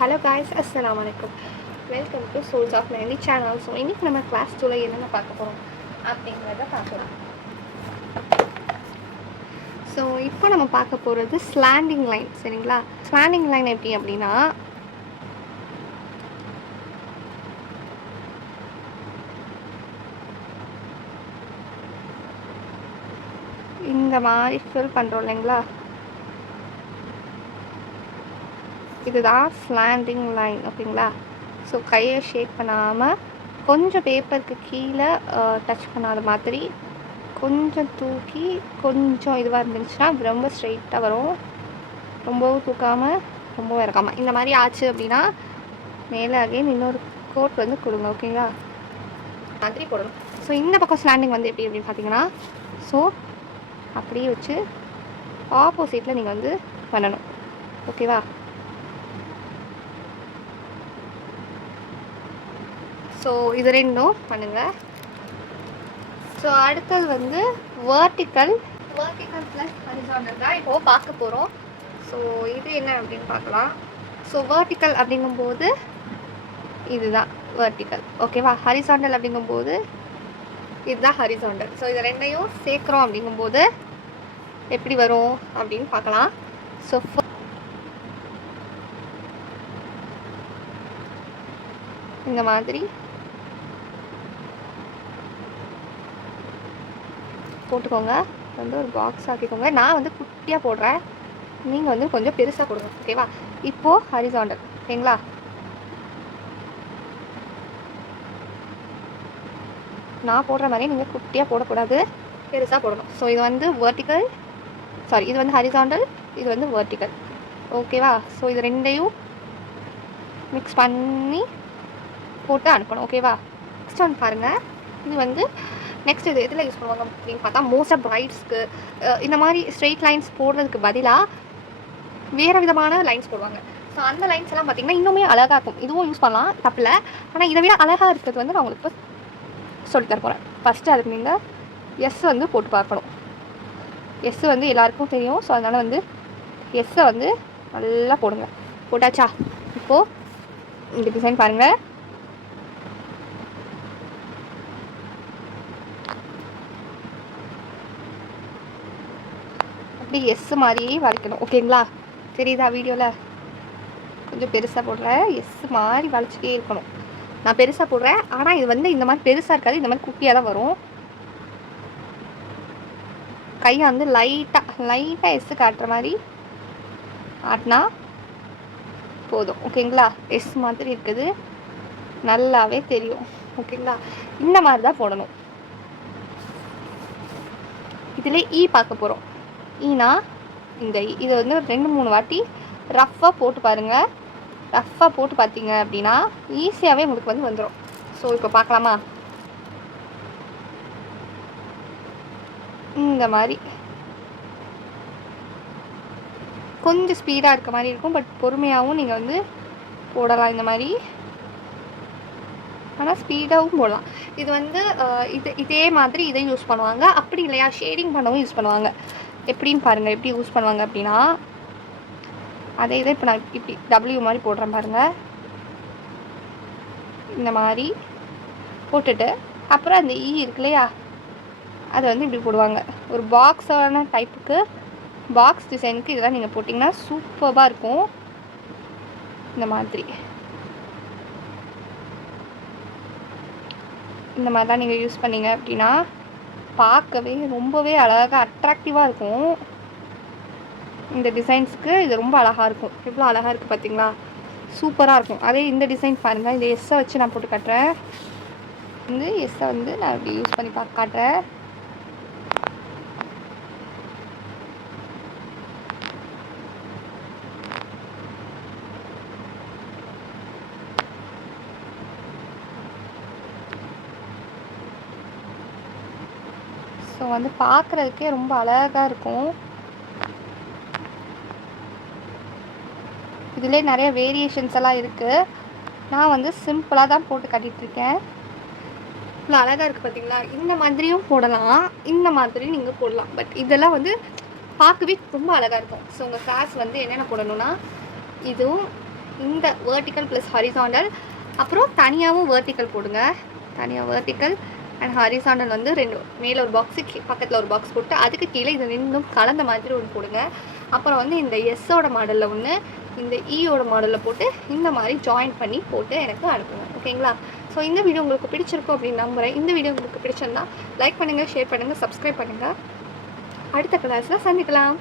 Hello guys, assalamu alaikum. Welcome to Souls of Mehndi channel. So இன்னைக்கு நம்ம class 2ல என்னென்ன பார்க்க போறோம் அப்படிங்கறத பார்க்கலாம். ஸோ இப்போ நம்ம பார்க்க போகிறது ஸ்லாண்டிங் லைன், சரிங்களா? ஸ்லாண்டிங் லைன் எப்படி அப்படின்னா, இந்த மாதிரி ஃபில் பண்ணுறோம் இல்லைங்களா, இதுதான் ஸ்லாண்டிங் லைன், ஓகேங்களா? ஸோ கையை ஷேக் பண்ணாமல் கொஞ்சம் பேப்பருக்கு கீழே டச் பண்ணாத மாதிரி கொஞ்சம் தூக்கி கொஞ்சம் இதுவாக இருந்துச்சுன்னா ரொம்ப ஸ்ட்ரெயிட்டாக வரும். ரொம்பவும் தூக்காமல் ரொம்பவும் இறக்காமல் இந்த மாதிரி ஆச்சு அப்படின்னா மேலே அகைன் இன்னொரு கோட் வந்து கொடுங்க, ஓகேங்களா? மாதிரி போடணும். ஸோ இந்த பக்கம் ஸ்லாண்டிங் வந்து எப்படி அப்படின்னு பார்த்தீங்கன்னா, ஸோ அப்படியே வச்சு ஆப்போசிட்டில் நீங்கள் வந்து பண்ணணும், ஓகேவா? ஸோ இது ரெண்டும் பண்ணுங்கள். ஸோ அடுத்தது வந்து வேர்ட்டிக்கல் ப்ளஸ் ஹரிசாண்டல் தான் இப்போது பார்க்க போகிறோம். ஸோ இது என்ன அப்படின்னு பார்க்கலாம். ஸோ வேர்ட்டிக்கல் அப்படிங்கும்போது இதுதான் வேர்ட்டிக்கல், ஓகேவா? ஹரிசாண்டல் அப்படிங்கும்போது இதுதான் ஹரிசாண்டல். ஸோ இது ரெண்டையும் சேர்க்குறோம் அப்படிங்கும்போது எப்படி வரும் அப்படின்னு பார்க்கலாம். ஸோ இந்த மாதிரி போட்டுக்கோங்க, வந்து ஒரு பாக்ஸ் ஆக்கிக்கோங்க. நான் வந்து குட்டியாக போடுறேன், நீங்கள் வந்து கொஞ்சம் பெருசாக போடுங்க, ஓகேவா? இப்போது ஹரிசாண்டல், ஓகேங்களா? நான் போடுற மாதிரி நீங்கள் குட்டியாக போடக்கூடாது, பெருசாக போடணும். ஸோ இது வந்து வேர்ட்டிக்கல், சாரி இது வந்து ஹரிசாண்டல், இது வந்து வேர்ட்டிக்கல், ஓகேவா? ஸோ இது ரெண்டையும் மிக்ஸ் பண்ணி போட்டு அனுப்பணும், ஓகேவா? நெக்ஸ்ட் ஒன்று பாருங்கள். இது வந்து நெக்ஸ்ட் இது எதில் யூஸ் பண்ணுவாங்க அப்படின்னு பார்த்தா, மோஸ்ட்டாக பிரைட்ஸ்க்கு இந்த மாதிரி ஸ்ட்ரெயிட் லைன்ஸ் போடுறதுக்கு பதிலாக வேறு விதமான லைன்ஸ் போடுவாங்க. ஸோ அந்த லைன்ஸ் எல்லாம் பார்த்திங்கன்னா இன்னுமே அழகாக இருக்கும். இதுவும் யூஸ் பண்ணலாம், தப்பில்லை. ஆனால் இதை விட அழகாக இருக்கிறது வந்து நான் உங்களுக்கு இப்போ சொல்லித்தர போகிறேன். ஃபஸ்ட்டு அதுக்கு நீங்கள் எஸ் வந்து போட்டு பார்க்கணும். எஸ் வந்து எல்லாருக்கும் தெரியும். ஸோ அதனால் வந்து எஸ்ஸை வந்து நல்லா போடுங்க. போட்டாச்சா? இப்போது இந்த டிசைன் பாருங்கள். அப்படி எஸ் மாதிரியே வளைக்கணும், ஓகேங்களா? தெரியுதா வீடியோவில்? கொஞ்சம் பெருசாக போடுறேன், எஸ் மாதிரி வளைச்சிட்டே இருக்கணும். நான் பெருசாக போடுறேன், ஆனால் இது வந்து இந்த மாதிரி பெருசாக இருக்காது, இந்த மாதிரி குட்டியாக தான் வரும். கையை வந்து லைட்டாக எஸ் காட்டுற மாதிரி ஆட்டினா போதும், ஓகேங்களா? எஸ் மாதிரி இருக்குது, நல்லாவே தெரியும், ஓகேங்களா? இந்த மாதிரி தான் போடணும். இதில் ஈ பார்க்க போகிறோம். ஈனா இந்த இது வந்து 2-3 வாட்டி ரஃப்பாக போட்டு பாருங்கள். ரஃப்பாக போட்டு பார்த்தீங்க அப்படின்னா ஈஸியாகவே உங்களுக்கு வந்து வந்துடும். ஸோ இப்போ பார்க்கலாமா? இந்த மாதிரி கொஞ்சம் ஸ்பீடாக இருக்க மாதிரி இருக்கும், பட் பொறுமையாகவும் நீங்கள் வந்து போடலாம் இந்த மாதிரி. ஆனால் ஸ்பீடாகவும் போடலாம். இது வந்து இதே மாதிரி இதை யூஸ் பண்ணுவாங்க. அப்படி இல்லையா, ஷேடிங் பண்ணவும் யூஸ் பண்ணுவாங்க. எப்படின்னு பாருங்கள், எப்படி யூஸ் பண்ணுவாங்க அப்படின்னா, அதே இதை இப்போ நான் இப்படி டபிள்யூ மாதிரி போடுறேன் பாருங்கள். இந்த மாதிரி போட்டுட்டு அப்புறம் அந்த ஈ இருக்கு இல்லையா, அதை வந்து இப்படி போடுவாங்க. ஒரு பாக்ஸான டைப்புக்கு, பாக்ஸ் டிசைனுக்கு இதெல்லாம் நீங்கள் போட்டிங்கன்னா சூப்பராக இருக்கும். இந்த மாதிரி இந்த மாதிரிலாம் நீங்கள் யூஸ் பண்ணிங்க அப்படின்னா பார்க்கவே ரொம்பவே அழகாக அட்ராக்டிவாக இருக்கும். இந்த டிசைன்ஸுக்கு இது ரொம்ப அழகாக இருக்கும். எவ்வளோ அழகாக இருக்குது பார்த்தீங்களா? சூப்பராக இருக்கும். அதே இந்த டிசைன் பாருங்கள், இந்த எஸ்ஸை வச்சு நான் போட்டு காட்டுறேன். வந்து எஸ்ஸை வந்து நான் இப்படி யூஸ் பண்ணி காட்டுறேன். ஸோ வந்து பார்க்குறதுக்கே ரொம்ப அழகாக இருக்கும். இதிலே நிறைய வேரியேஷன்ஸ் எல்லாம் இருக்குது. நான் வந்து சிம்பிளாக தான் போட்டு கட்டிகிட்ருக்கேன். இவ்வளோ அழகாக இருக்குது பார்த்தீங்களா? இந்த மாதிரியும் போடலாம், இந்த மாதிரி நீங்கள் போடலாம். பட் இதெல்லாம் வந்து பார்க்கவே ரொம்ப அழகாக இருக்கும். ஸோ உங்கள் கிளாஸ் வந்து என்னென்ன போடணும்னா, இதுவும் இந்த வெர்டிக்கல் ப்ளஸ் ஹாரிசாண்டல், அப்புறம் தனியாகவும் வெர்டிக்கல் போடுங்க. தனியாக வெர்டிக்கல் அண்ட் ஹாரிசாண்டல் வந்து 2 மேலே ஒரு பாக்ஸு பக்கத்தில் ஒரு பாக்ஸ் போட்டு அதுக்கு கீழே இது 2ம் கலந்த மாதிரி ஒன்று போடுங்க. அப்புறம் வந்து இந்த எஸ்ஸோட மாடலில் ஒன்று, இந்த ஈயோட மாடலில் போட்டு இந்த மாதிரி ஜாயின் பண்ணி போட்டு எனக்கு அனுப்புங்க. ஓகேங்களா? ஸோ இந்த வீடியோ உங்களுக்கு பிடிச்சிருக்கும் அப்படின்னு நம்புகிறேன். இந்த வீடியோ உங்களுக்கு பிடிச்சிருந்தா லைக் பண்ணுங்கள், ஷேர் பண்ணுங்கள், சப்ஸ்கிரைப் பண்ணுங்கள். அடுத்த கிளாஸில் சந்திக்கலாம்.